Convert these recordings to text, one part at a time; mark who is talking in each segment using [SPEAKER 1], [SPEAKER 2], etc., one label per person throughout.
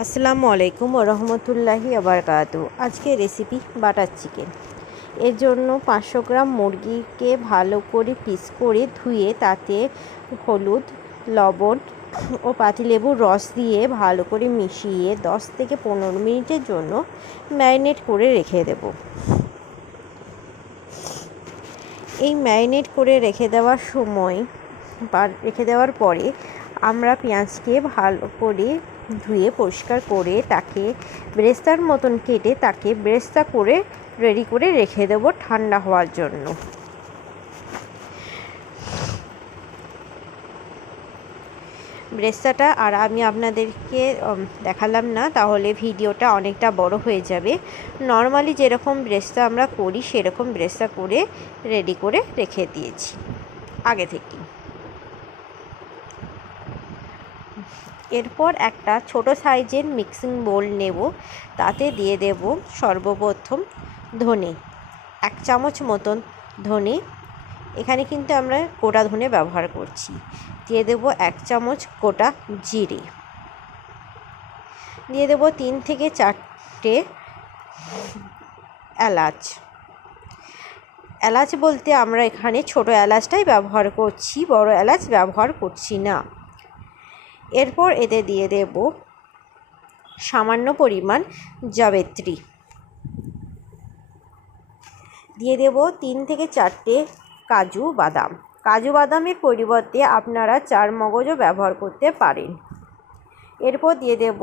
[SPEAKER 1] আসসালামু আলাইকুম রহমতুল্লাহি আবরকাতু আজকে রেসিপি বাটার চিকেন। এর জন্য পাঁচশো গ্রাম মুরগিকে ভালো করে পিস করে ধুয়ে তাতে হলুদ, লবণ ও পাতিলেবুর রস দিয়ে ভালো করে মিশিয়ে দশ থেকে পনেরো মিনিটের জন্য ম্যারিনেট করে রেখে দেব। এই ম্যারিনেট করে রেখে দেওয়ার সময় রেখে দেওয়ার পরে আমরা পেঁয়াজকে ভালো করে ধুয়ে পরিষ্কার করে তাকে ব্রেস্তার মতন কেটে তাকে ব্রেস্তা করে রেডি করে রেখে দেবো ঠান্ডা হওয়ার জন্য। ব্রেস্তাটা আর আমি আপনাদেরকে দেখালাম না, তাহলে ভিডিওটা অনেকটা বড় হয়ে যাবে। নর্মালি যেরকম ব্রেস্তা আমরা করি, সেরকম ব্রেস্তা করে রেডি করে রেখে দিয়েছি। আগে থেকেই। এরপর একটা ছোট সাইজের মিক্সিং বোল নেব, তাতে দিয়ে দেব সর্বপ্রথম ধনে, এক চামচ মতন ধনে। এখানে কিন্তু আমরা গোটা ধনে ব্যবহার করছি। দিয়ে দেব এক চামচ গোটা জিরে। দিয়ে দেব তিন থেকে চারটে এলাচ। এলাচ বলতে আমরা এখানে ছোট এলাচটাই ব্যবহার করছি, বড় এলাচ ব্যবহার করছি না। এরপর এতে দিয়ে দেব সামান্য পরিমাণ জাবেত্রী। দিয়ে দেব তিন থেকে চারটে কাজু বাদাম। কাজু বাদামের পরিবর্তে আপনারা চার মগজও ব্যবহার করতে পারেন। এরপর দিয়ে দেব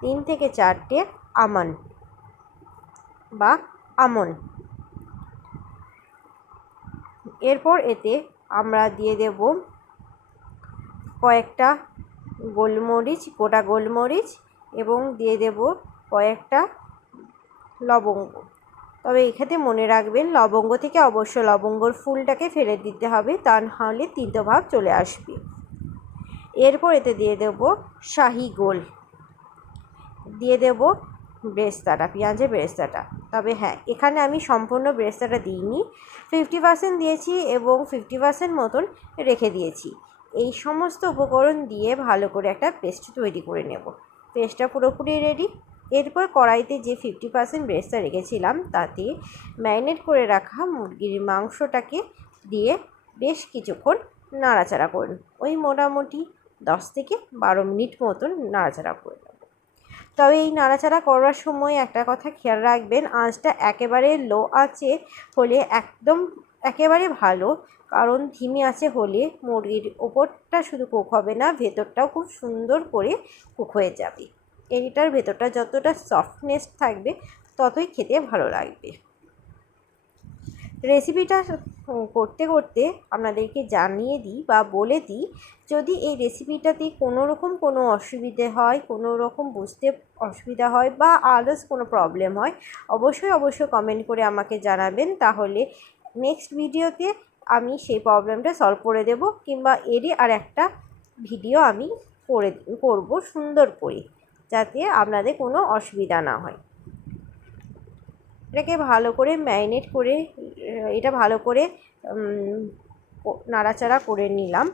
[SPEAKER 1] তিন থেকে চারটে আমন বা আমন। এরপর এতে আমরা দিয়ে দেব কয়েকটা গোলমরিচ, গোটা গোলমরিচ এবং দিয়ে দেব কয়েকটা লবঙ্গ। তবে এখানে মনে রাখবেন, লবঙ্গ থেকে অবশ্য লবঙ্গর ফুলটাকে ফেলে দিতে হবে, তা নাহলে তিনটো ভাব চলে আসবে। এরপর এতে দিয়ে দেব শাহি গোল। দিয়ে দেব ব্রেস্তাটা, পেঁয়াজের ব্রেস্তাটা। তবে হ্যাঁ এখানে আমি সম্পূর্ণ ব্রেস্তাটা দিইনি। ফিফটি পার্সেন্ট দিয়েছি এবং ফিফটি পার্সেন্ট মতন রেখে দিয়েছি। এই সমস্ত উপকরণ দিয়ে ভালো করে একটা পেস্ট তৈরি করে নেব। পেস্টটা পুরোপুরি রেডি এরপর কড়াইতে যে ফিফটি পার্সেন্ট ব্রেস্টটা রেখেছিলাম, তাতে ম্যারিনেট করে রাখা মুরগির মাংসটাকে দিয়ে বেশ কিছুক্ষণ নাড়াচাড়া করুন। ওই মোটামুটি দশ থেকে বারো মিনিট মতন নাড়াচাড়া করে নেব। তবে এই নাড়াচাড়া করার সময় একটা কথা খেয়াল রাখবেন, আঁচটা একেবারে লো আছে হলে একদম একেবারে ভালো কারণ ধিমি আছে হলে মুরগির ওপরটা শুধু কুক হবে না, ভেতরটাও খুব সুন্দর করে কুক হয়ে যাবে। এটার ভেতরটা যতটা সফটনেস থাকবে, ততই খেতে ভালো লাগবে। রেসিপিটা করতে করতে আপনাদেরকে জানিয়ে দিই বা বলে দিই, যদি এই রেসিপিটাতে কোনো রকম কোনো অসুবিধে হয় কোনো রকম বুঝতে অসুবিধা হয় বা আদার্স কোনো প্রবলেম হয়, অবশ্যই অবশ্যই কমেন্ট করে আমাকে জানাবেন। তাহলে নেক্সট ভিডিওতে আমি সেই প্রবলেমটা সলভ করে দেব কিংবা এরই আর একটা ভিডিও আমি করে করব সুন্দর করে, যাতে আপনাদের কোনো অসুবিধা না হয়। এটাকে ভালো করে ম্যারিনেট করে, এটা ভালো করে নাড়াচাড়া করে নিলাম।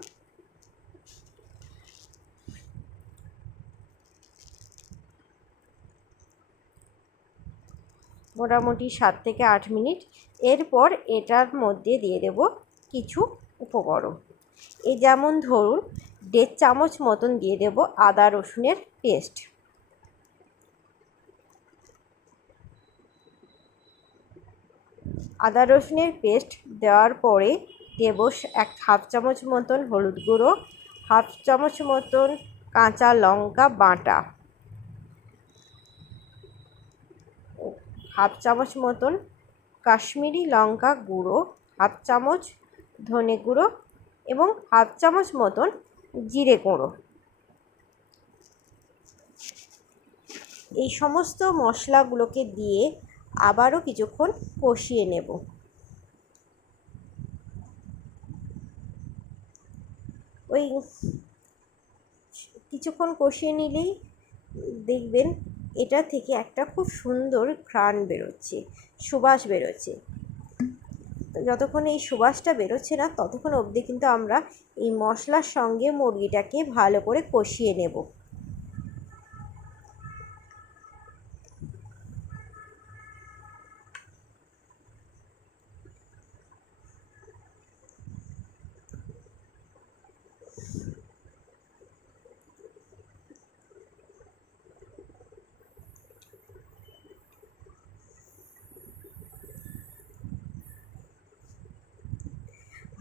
[SPEAKER 1] মোটামুটি সাত থেকে আট মিনিট। এরপর এটার মধ্যে দিয়ে দেব কিছু উপকরণ। এই যেমন ধরুন, দেড় চামচ মতন দিয়ে দেব আদা রসুনের পেস্ট। আদা রসুনের পেস্ট দেওয়ার পরে দেব এক হাফ চামচ মতন হলুদ গুঁড়ো, হাফ চামচ মতন কাঁচা লঙ্কা বাটা। হাফ চামচ মতন কাশ্মীরি লঙ্কা গুঁড়ো, হাফ চামচ ধনে গুঁড়ো এবং হাফ চামচ মতন জিরে গুঁড়ো। এই সমস্ত মশলাগুলোকে দিয়ে আবারও কিছুক্ষণ কষিয়ে নেব। ওই কিছুক্ষণ কষিয়ে নিলেই দেখবেন এটা থেকে একটা খুব সুন্দর ঘ্রাণ বেরোচ্ছে, সুবাস বেরোচ্ছে। তো যতক্ষণ এই সুবাসটা বেরোচ্ছে না, ততক্ষণ অবধি কিন্তু আমরা এই মশলার সঙ্গে মুরগিটাকে ভালো করে কষিয়ে নেব।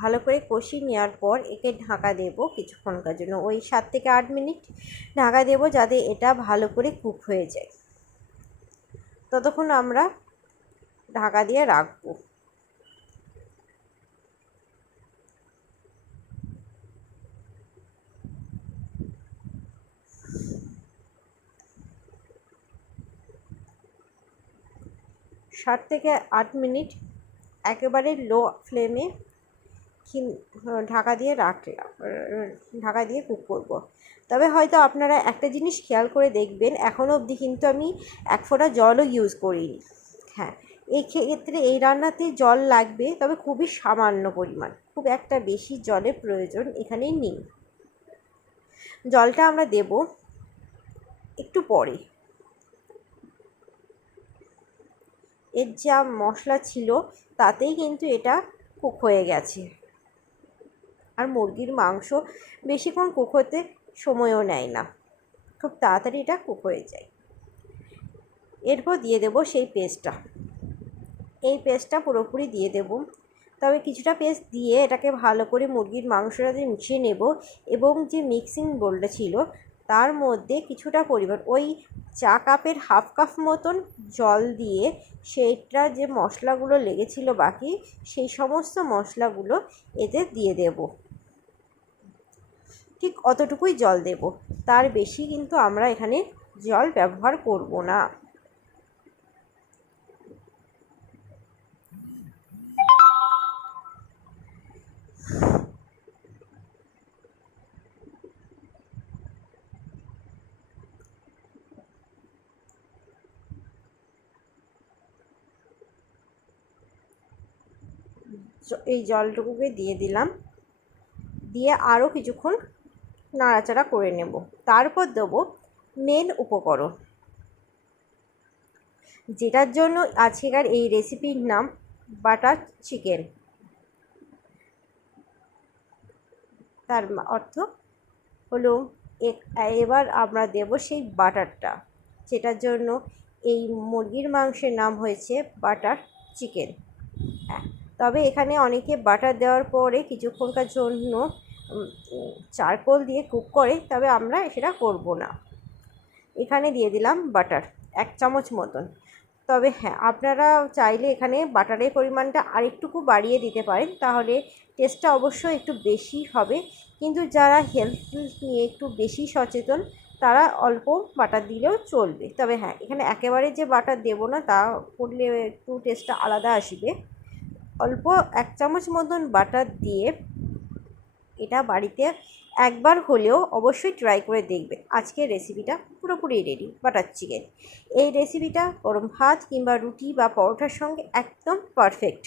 [SPEAKER 1] ভালো করে কষিয়ে নেওয়ার পর একে ঢাকা দেব কিছুক্ষণকার জন্য। ওই সাত থেকে আট মিনিট ঢাকা দেব যাতে এটা ভালো করে কুক হয়ে যায়। ততক্ষণ আমরা ঢাকা দিয়ে রাখব। সাত থেকে আট মিনিট একেবারে লো ফ্লেমে ঢাকা দিয়ে রাখলাম ঢাকা দিয়ে কুক করব। তবে হয়তো আপনারা একটা জিনিস খেয়াল করে দেখবেন এখনও অবধি কিন্তু আমি এক ফোঁটা জলও ইউজ করিনি। হ্যাঁ এই ক্ষেত্রে এই রান্নাতে জল লাগবে, তবে খুবই সামান্য পরিমাণ, খুব একটা বেশি জলের প্রয়োজন এখানে নেই। জলটা আমরা দেব একটু পরে। এর যা মশলা ছিল, তাতেই কিন্তু এটা কুক হয়ে গেছে। আর মুরগির মাংস বেশিক্ষণ কুক হতে সময়ও নেয় না। খুব তাড়াতাড়ি এটা কুক হয়ে যায়। এরপর দিয়ে দেব সেই পেস্টটা এই পেস্টটা পুরোপুরি দিয়ে দেব। তবে কিছুটা পেস্ট দিয়ে এটাকে ভালো করে মুরগির মাংসটাতে মিশিয়ে নেব এবং যে মিক্সিং বোলটা ছিল তার মধ্যে কিছুটা পরিমাণ, ওই চা কাপের হাফ কাপ মতন জল দিয়ে সেইটা যে মশলাগুলো লেগেছিল বাকি, সেই সমস্ত মশলাগুলো এতে দিয়ে দেব। ঠিক অতটুকুই জল দেব। তার বেশি কিন্তু আমরা এখানে জল ব্যবহার করব না। এই জলটুকুকে দিয়ে দিলাম। দিয়ে আরও কিছুক্ষণ নাড়াচাড়া করে নেব। তারপর দেবো মেন উপকরণ। যেটার জন্য আজকেকার এই রেসিপির নাম বাটার চিকেন তার অর্থ হলো এবার আমরা দেব সেই বাটারটা যেটার জন্য এই মুরগির মাংসের নাম হয়েছে বাটার চিকেন তবে এখানে অনেকে বাটার দেওয়ার পরে কিছুক্ষণকার জন্য চারকোল দিয়ে কুক করে, তবে আমরা সেটা করব না। এখানে দিয়ে দিলাম বাটার এক চামচ মতন। তবে হ্যাঁ আপনারা চাইলে এখানে বাটারের পরিমাণটা আরেকটুকু বাড়িয়ে দিতে পারেন, তাহলে টেস্টটা অবশ্যই একটু বেশি হবে। কিন্তু যারা হেলথ নিয়ে একটু বেশি সচেতন, তারা অল্প বাটার দিলেও চলবে। তবে হ্যাঁ এখানে একেবারে যে বাটার দেবো না, তা করলে একটু টেস্টটা আলাদা আসবে। অল্প এক চামচ মতন বাটার দিয়ে এটা বাড়িতে একবার হলেও অবশ্যই ট্রাই করে দেখবে। আজকের রেসিপিটা পুরোপুরি রেডি বাটার চিকেন এই রেসিপিটা গরম ভাত কিংবা রুটি বা পরোটার সঙ্গে একদম পারফেক্ট